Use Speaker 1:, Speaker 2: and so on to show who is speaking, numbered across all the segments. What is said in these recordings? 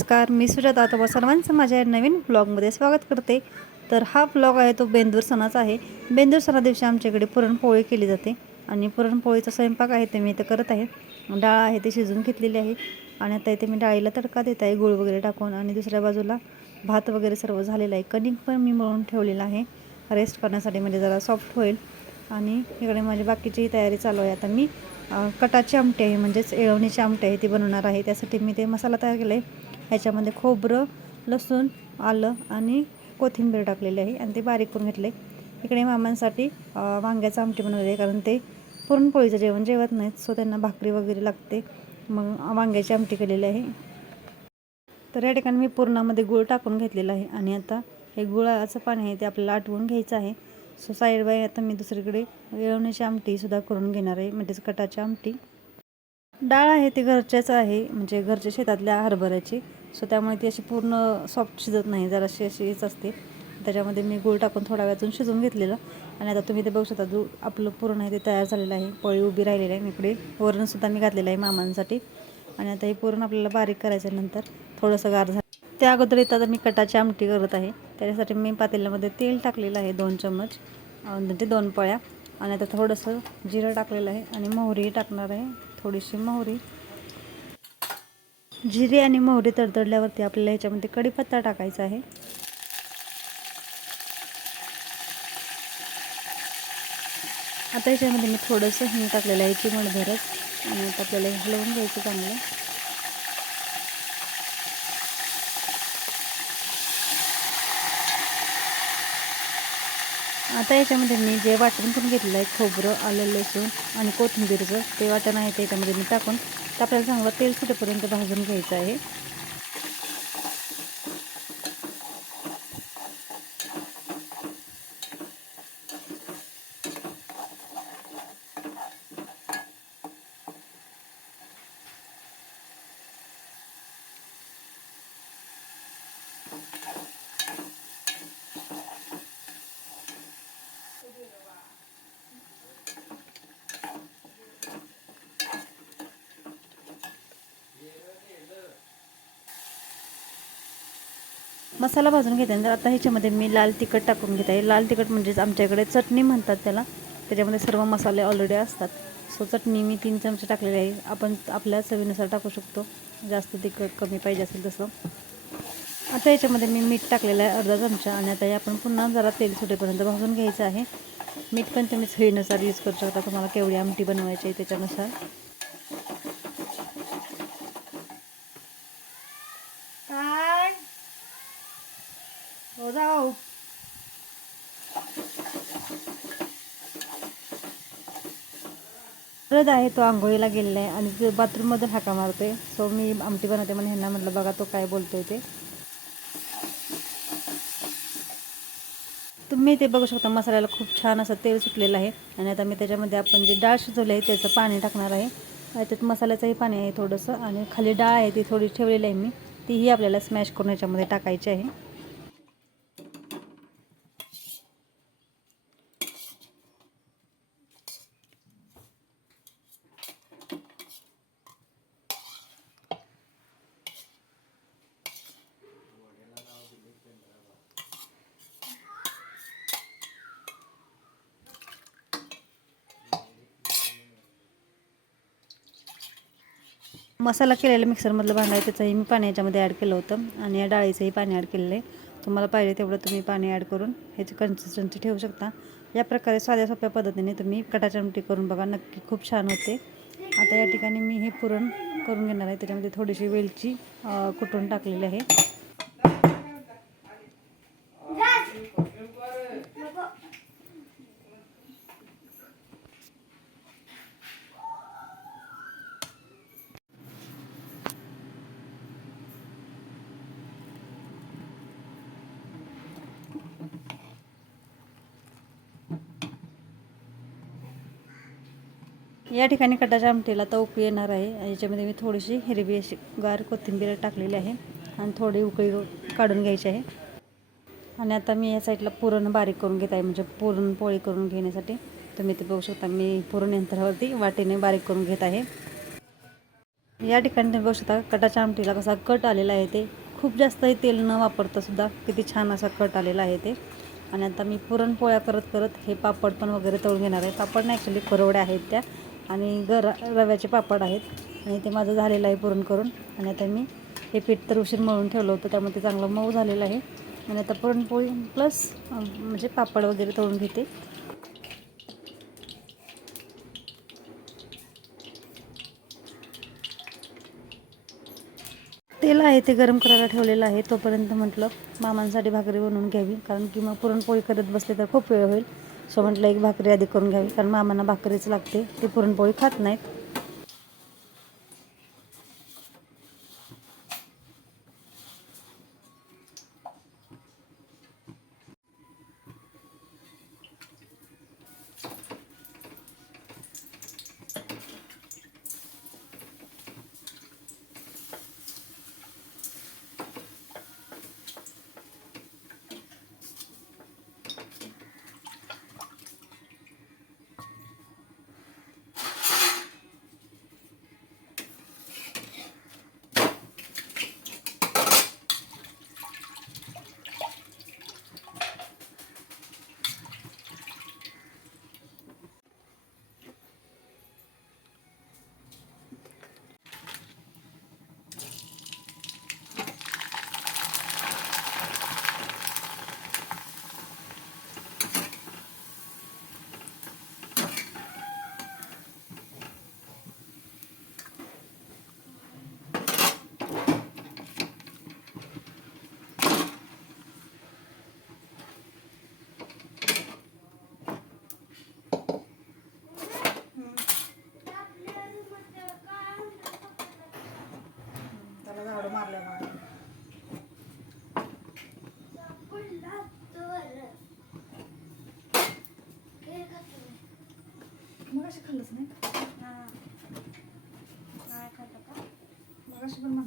Speaker 1: नमस्कार मी सुजाता तुम्हा सर्वांचं माझ्या नवीन ब्लॉगमध्ये स्वागत करते. तर हा ब्लॉग आहे तो बेंदूर सणाचा आहे. बेंदूर सणा दिवशी आमच्याकडे पुरणपोळी केली जाते आणि पुरणपोळीचा स्वयंपाक आहे ते मी इथं करत आहे. डाळ आहे ते शिजवून घेतलेली आहे आणि आता इथे मी डाळीला तडका देत आहे गुळ वगैरे टाकून आणि दुसऱ्या बाजूला भात वगैरे सर्व झालेलं आहे. कणिक पण मी मळून ठेवलेलं आहे. रेस्ट करण्यासाठी म्हणजे जरा सॉफ्ट होईल. आणि इकडे माझी बाकीचीही तयारी चालू आहे. आता मी कटाची आमटी आहे म्हणजेच येळवणीची आमटी आहे ती बनवणार आहे. त्यासाठी मी ते मसाला तयार केला आहे ह्याच्यामध्ये खोबरं लसूण आलं आणि कोथिंबीर टाकलेली आहे आणि ते बारीक करून घेतले. इकडे मामांसाठी वांग्याचं आमटी बनवले आहे कारण ते पुरणपोळीचं जेवण जेवत नाहीत सो त्यांना भाकरी वगैरे लागते. मग वांग्याची आमटी केलेली आहे. तर या ठिकाणी मी पुरणामध्ये गुळ टाकून घेतलेला आहे आणि आता हे गुळाचं पाणी आहे ते आपल्याला आटवून घ्यायचं आहे. सो साईडबाई आता मी दुसरीकडे येळवण्याची आमटीसुद्धा करून घेणार आहे म्हणजेच कटाची आमटी. डाळ आहे ती घरच्याच आहे म्हणजे घरच्या शेतातल्या हरभऱ्याची. सो त्यामुळे ती अशी पूर्ण सॉफ्ट शिजत नाही जराशी अशी हीच असते. त्याच्यामध्ये मी गूळ टाकून थोड्या वेळातून शिजवून घेतलेलं. आणि आता तुम्ही ते बघू शकता दूध आपलं पूर्ण आहे ते तयार झालेलं आहे पळी उभी राहिलेली आहे. आणि इकडे वरणसुद्धा मी घातलेलं आहे मामांसाठी. आणि आता हे पूर्ण आपल्याला बारीक करायचं आहे नंतर. थोडंसं गार झालं. त्या अगोदर इथं आता मी कटाची आमटी करत आहे. त्याच्यासाठी मी पातेल्यामध्ये तेल टाकलेलं आहे दोन चम्मच. ते म्हणजे दोन पळ्या. आणि आता थोडंसं जिरं टाकलेलं आहे. आणि मोहरी टाकणार आहे. थोडीशी मोहरी. जिरे आणि मोहरी तडतडल्यावरती आपल्याला ह्याच्यामध्ये कढीपत्ता टाकायचा आहे. आता ह्याच्यामध्ये मी थोडंसं हिंग टाकलेलं आहे चिमणभरच आणि आता आपल्याला हलवून घ्यायचं चांगलं. आता याच्यामध्ये मी जे वाटण करून घेतलेलं आहे खोबरं आलं लसूण आणि कोथिंबीरचं ते वाटण आहे ते याच्यामध्ये मी टाकून तर आपल्याला चांगलं तेल सुटेपर्यंत भाजून घ्यायचं आहे. मसाला भाजून घेतल्यानंतर आता ह्याच्यामध्ये मी लाल तिखट टाकून घेत. आहे लाल तिखट म्हणजेच आमच्याकडे चटणी म्हणतात त्याला. त्याच्यामध्ये सर्व मसाले ऑलरेडी असतात. सो चटणी मी तीन चमचे टाकलेले आहे. आपण आपल्या चवीनुसार टाकू शकतो. जास्त तिखट कमी पाहिजे असेल तसं. आता याच्यामध्ये मी मीठ टाकलेलं आहे अर्धा चमचा आणि आता हे आपण पुन्हा जरा तेल सुटेपर्यंत भाजून घ्यायचं आहे. मीठ पण तुम्ही सोयीनुसार यूज करू शकता. तुम्हाला केवढी आमटी बनवायची आहे त्याच्यानुसार काय हो जाऊ रद आहे तो आंघोळीला गेलेला आहे आणि बाथरूममध्ये बाथरूममधून हाका मारतोय. सो मी आमटी बनवते म्हणून ह्यांना म्हटलं बघा तो काय बोलतोय ते. तुम्ही ते बघू शकता मसाल्याला खूप छान असं तेल सुटलेलं आहे. आणि आता मी त्याच्यामध्ये आपण जे डाळ शिजवली आहे त्याचं पाणी टाकणार आहे. त्याच्यात मसाल्याचंही पाणी आहे थोडंसं. आणि खाली डाळ आहे ती थोडी ठेवलेली आहे मी. तीही आपल्याला स्मॅश करून याच्यामध्ये टाकायची आहे. मसाला केलेला मिक्सरमधलं भांडं आहे त्याचंही मी पाणी याच्यामध्ये ॲड केलं होतं. आणि या डाळीचंही पाणी ॲड केलेलं आहे. तुम्हाला पाहिजे तेवढं तुम्ही पाणी ॲड करून ह्याची कन्सिस्टन्सी ठेवू शकता. या प्रकारे साध्या सोप्या पद्धतीने तुम्ही कटाची आमटी करून बघा नक्की खूप छान होते. आता या ठिकाणी मी हे पुरण करून घेणार आहे. त्याच्यामध्ये थोडीशी वेलची कुटून टाकलेली आहे. या ठिकाणी कटाच्या आमटीला तर उकळी येणार आहे. आणि याच्यामध्ये मी थोडीशी हिरवी अशी गार कोथिंबीर टाकलेली आहे आणि थोडी उकळी काढून घ्यायची आहे. आणि आता मी या साईडला पुरण बारीक करून घेत आहे म्हणजे पुरण पोळी करून घेण्यासाठी. तुम्ही ते बघू शकता मी पुरण यंत्रावरती वाटीने बारीक करून घेत आहे. या ठिकाणी तुम्ही बघू शकता कटाच्या आमटीला कसा कट आलेला आहे ते. खूप जास्तही तेल न वापरता सुद्धा किती छान असा कट आलेला आहे ते. आणि आता मी पुरणपोळ्या करत करत हे पापड पण वगैरे तळून घेणार आहे. पापड नाही ॲक्च्युली परवड्या आहेत त्या. आणि गर रव्याचे पापड आहेत. आणि ते माझं झालेलं आहे पुरण करून. आणि आता मी हे पीठ तर उशीर मळून ठेवलं होतं त्यामुळे ते चांगलं मऊ झालेलं आहे. आणि आता पुरणपोळी प्लस म्हणजे पापड वगैरे तळून घेते. तेल आहे ते गरम करायला ठेवलेलं आहे तोपर्यंत म्हटलं मामांसाठी भाकरी बनवून घ्यावी. कारण की मग पुरणपोळी करत बसले तर खूप वेळ होईल. सो म्हटलं एक भाकरी आधी करून घ्यावी कारण मामांना भाकरीच लागते ते पुरणपोळी खात नाहीत. Thank you.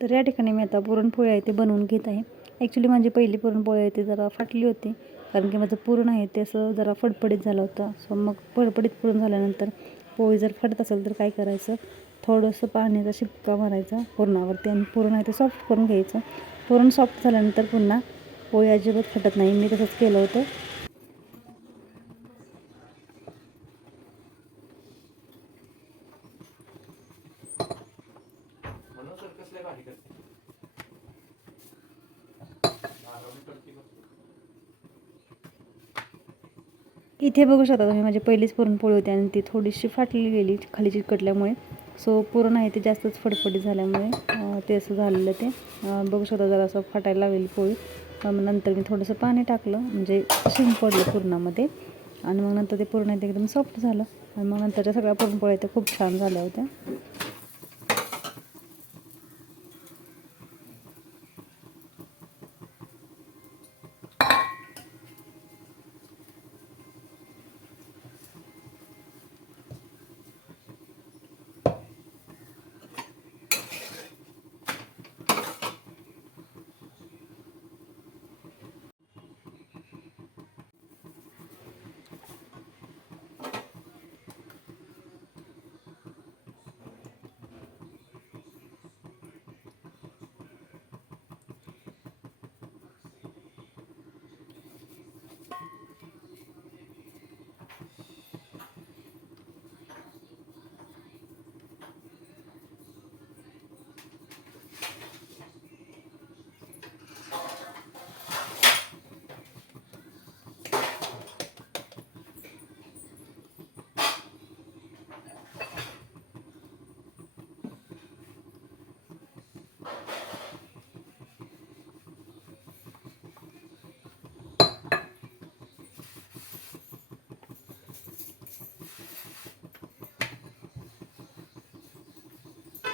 Speaker 1: तर या ठिकाणी मी आता पुरणपोळी आहे ते बनवून घेत आहे. ॲक्च्युली माझी पहिली पुरणपोळी आहे ती जरा फाटली होती कारण की माझं पुरण आहे ते असं जरा फडफडीत झालं होतं. सो मग फडफडीत पुरण झाल्यानंतर पोळी जर फटत असेल तर काय करायचं? थोडंसं पाण्याचा शिपका मारायचा पुरणावरती आणि पुरण आहे ते सॉफ्ट करून घ्यायचं. पुरण सॉफ्ट झाल्यानंतर पुन्हा पोळी अजिबात फटत नाही. मी तसंच केलं होतं
Speaker 2: म्हणून सर कसल्या गाडी करते बारावी करते का?
Speaker 1: इथे बघू शकता तुम्ही माझी पहिलीच पुरणपोळी होती आणि ती थोडीशी फाटली गेली खाली चिकटल्यामुळे. सो पुरण आहे ते जास्तच फडफडी झाल्यामुळे ते असं झालेलं ते. बघू शकता जरा असं फाटायला लागलेली पोळी. मग नंतर मी थोडंसं पाणी टाकलं म्हणजे शिंक पडलं पुरणामध्ये. आणि मग नंतर ते पुरण आहे ते एकदम सॉफ्ट झालं. आणि मग नंतरच्या सगळ्या पुरणपोळ्या त्या खूप छान झाल्या होत्या.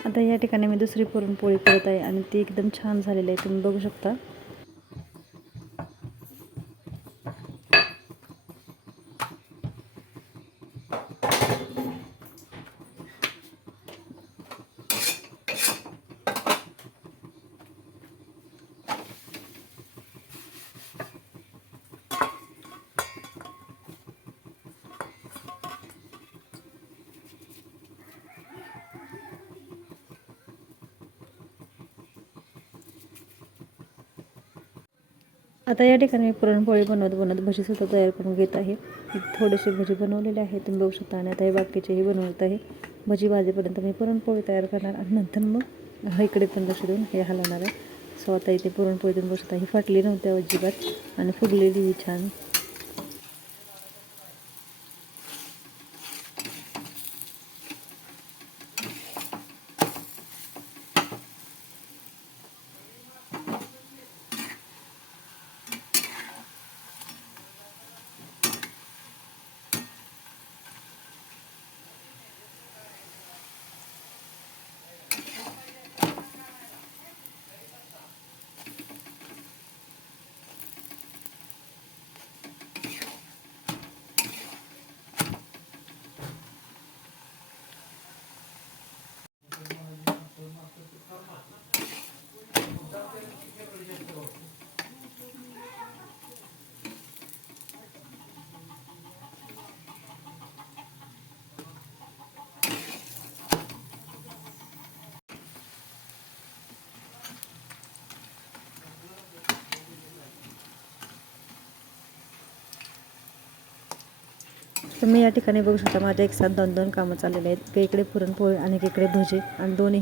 Speaker 1: आता या ठिकाणी मी दुसरी पुरणपोळी करत आहे आणि ती एकदम छान झालेली आहे. तुम्ही बघू शकता. आता या ठिकाणी मी पुरणपोळी बनवत बनवत भजीसुद्धा तयार करून घेत आहे. थोडेसे भजी बनवलेले आहे तुम्ही बघू शकता. आणि आता हे बाकीचेही बनवत आहे. भजी भाजीपर्यंत मी पुरणपोळी तयार करणार आणि नंतर मग हा इकडे पण लक्ष देऊन हे हलवणार आहे. सो आता इथे पुरणपोळी तुम्ही बघू शकता. ही फाटली नव्हती अजिबात आणि फुगलेली ही छान. तुम्ही या ठिकाणी बघू शकता माझ्या एक साथ दोन दोन कामं चाललेले आहेत. एकीकडे पुरणपोळी आणि एकीकडे भजी आणि दोन्ही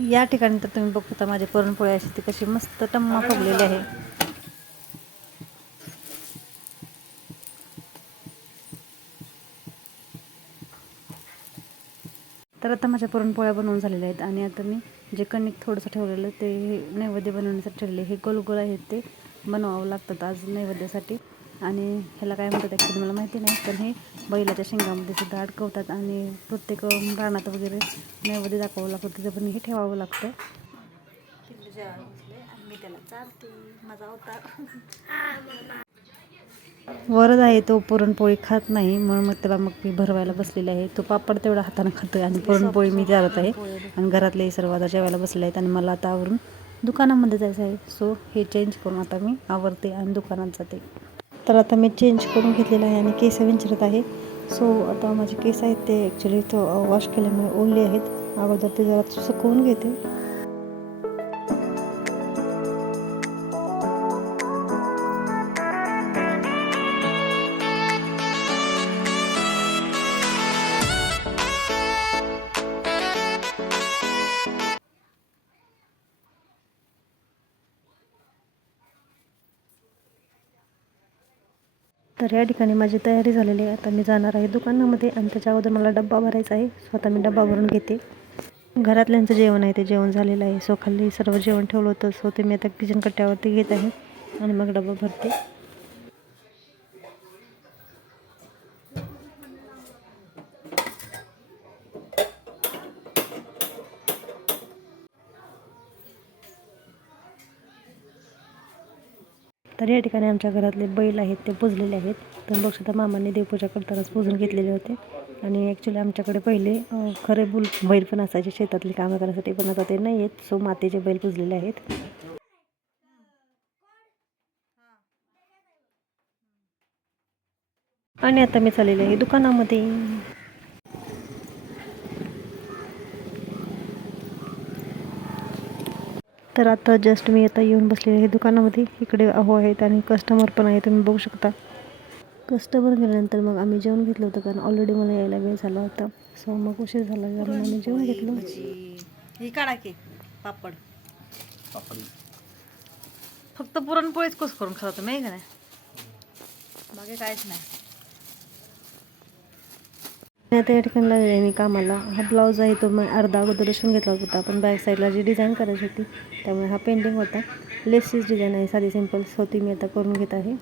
Speaker 1: या ठिकाणी तर तुम्ही बघता माझी पुरणपोळी अशी ती कशी मस्त टम्मा फुगलेली आहे. तर आता माझ्या पुरणपोळ्या बनवून झालेल्या आहेत आणि आता मी जे कणिक थोडंसं ठेवलेलं ते नैवेद्य बनवण्यासाठी ठेवले हे गोल गोल आहेत ते बनवावं लागतात आज नैवेद्यासाठी. आणि ह्याला काय म्हणतात ॲक्च्युली मला माहिती नाही पण हे बैलाच्या शेंगामध्ये सुद्धा अडकवतात आणि प्रत्येक रानात वगैरे नैवेद्य दाखवावं लागतं तिथं पण हे ठेवावं लागतं. मी त्याला चालते माझा होता वरद आहे तो पुरणपोळी खात नाही म्हणून मग त्याला मग मी भरवायला बसलेली आहे. तो पापड तेवढा हाताने आहे आणि पुरणपोळी मी जात आहे. आणि घरातले सर्व आता जेवायला बसले आहेत आणि मला आता आवरून दुकानामध्ये जायचं आहे. सो हे चेंज करून आता मी आवरते आणि दुकानात जाते. तर आता मी चेंज करून घेतलेलं आहे आणि केस विंचरत आहे. सो आता माझे केस आहेत ते ॲक्च्युली तो वॉश केल्यामुळे ओले आहेत. अगोदर ते जरा सुकवून घेते. या ठिकाणी माझी तयारी झालेली आहे. आता मी जाणार आहे दुकानामध्ये आणि त्याच्या अगोदर मला डब्बा भरायचा आहे. स्वतः मी डब्बा भरून घेते. घरातल्यांचं जेवण आहे ते जेवण झालेलं आहे. सो खाली सर्व जेवण ठेवलं होतं. सो ते मी आता किचन कट्ट्यावरती घेत आहे आणि मग डब्बा भरते. तर या ठिकाणी आमच्या घरातले बैल आहेत ते पुजलेले आहेत. तर बघ सुद्धा मामांनी देवपूजा करतानाच पुजून घेतलेले होते. आणि ॲक्च्युली आमच्याकडे पहिले खरे बुल बैल पण असायचे शेतातली कामं करण्यासाठी पण आता ते नाही आहेत. सो मातेचे बैल पुजलेले आहेत. आणि आता मी चाललेले आहे दुकानामध्ये.
Speaker 3: तर आता जस्ट मी आता येऊन बसलेले आहे दुकानामध्ये. इकडे अहो आहेत आणि कस्टमर पण आहे तुम्ही बघू शकता. कस्टमर गेल्यानंतर मग आम्ही जेवण घेतलं होतं कारण ऑलरेडी मला यायला वेळ झाला होता. सो मग उशीर झाला कारण आम्ही जेवण घेतलं. ही काढा की पापड.
Speaker 4: पापडी.
Speaker 3: फक्त पुरणपोळीच कुस करून खात होतं माहिती का नाही? बाकी काहीच नाही. आता या ठिकाणी लागले मी कामाला. हा ब्लाऊज आहे तो मी अर्धा अगोदर शिवून घेतला होता. पण बॅक साईडला जी डिझाईन करायची होती त्यामुळे हा पेंटिंग होता. लेसचीच डिझाईन आहे साधी सिंपल सो ती मी आता करून घेत आहे.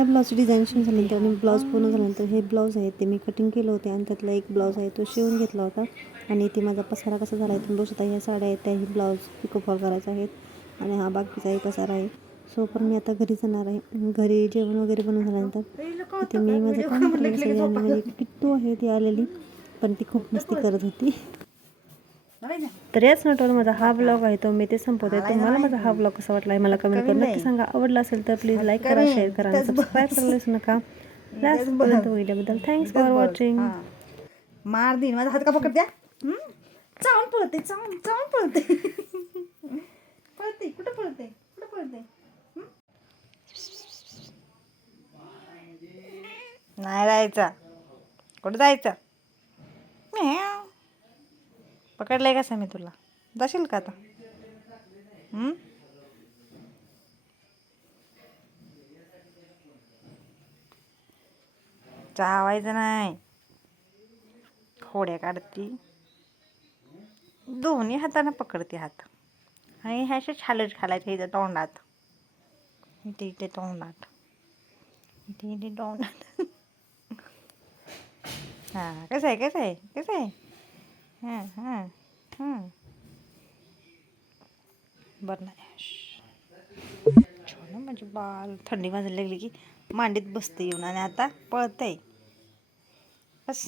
Speaker 3: त्या ब्लाऊजची डिझाईन शिवून झाल्यानंतर आणि ब्लाऊज पूर्ण झाल्यानंतर हे ब्लाऊज आहे ते मी कटिंग केलं होते आणि त्यातला एक ब्लाऊज आहे तो शिवून घेतला होता. आणि ते माझा पसारा कसा झाला आहे तुम्ही बघू शकता. ह्या साड्या आहेत त्याही ब्लाऊज पिकोफॉल करायचा आहेत. आणि हा बाकीचा एक पसारा आहे. सो पण मी आता घरी जाणार आहे. घरी जेवण वगैरे बनवून झाल्यानंतर ते मी माझं काम करायला आणि माझी किट्टू आहे ती आलेली. पण ती खूप मस्ती करत होती. तर याच नोटवर माझा हा ब्लॉग आहे तो मी ते संपवते. तुम्हाला माझा हा ब्लॉग कसा वाटला आहे मला कमेंट करून नक्की सांगा. आवडला असेल तर प्लीज लाईक करा शेअर करा आणि सबस्क्राईब करायला विसरू नका. लास्टपर्यंत व्हिडिओबद्दल थँक्स फॉर वॉचिंग
Speaker 1: मार दिन माझा हात का पकड द्या? चावून पळते चावून चावून पळते. पळते. कुठं पळते? कुठं पळते? नाही जायचा. कुठं जायचं. पकडलंय का मी तुला? जाशील का आता? चावायचं नाही. खोड्या काढती. दोन्ही हाताने पकडते हात. आणि ह्या अशा छालच घालायच्या इथं तोंडात. इथे इथे तोंडात. इथे इथे तोंडात. हां कसं आहे कसं आहे कसं आहे? हां हां हां बरं नाही. छान म्हणजे बाल थंडी वाजायला लागली की मांडीत बसते येऊन आणि आता पळतंय. बस.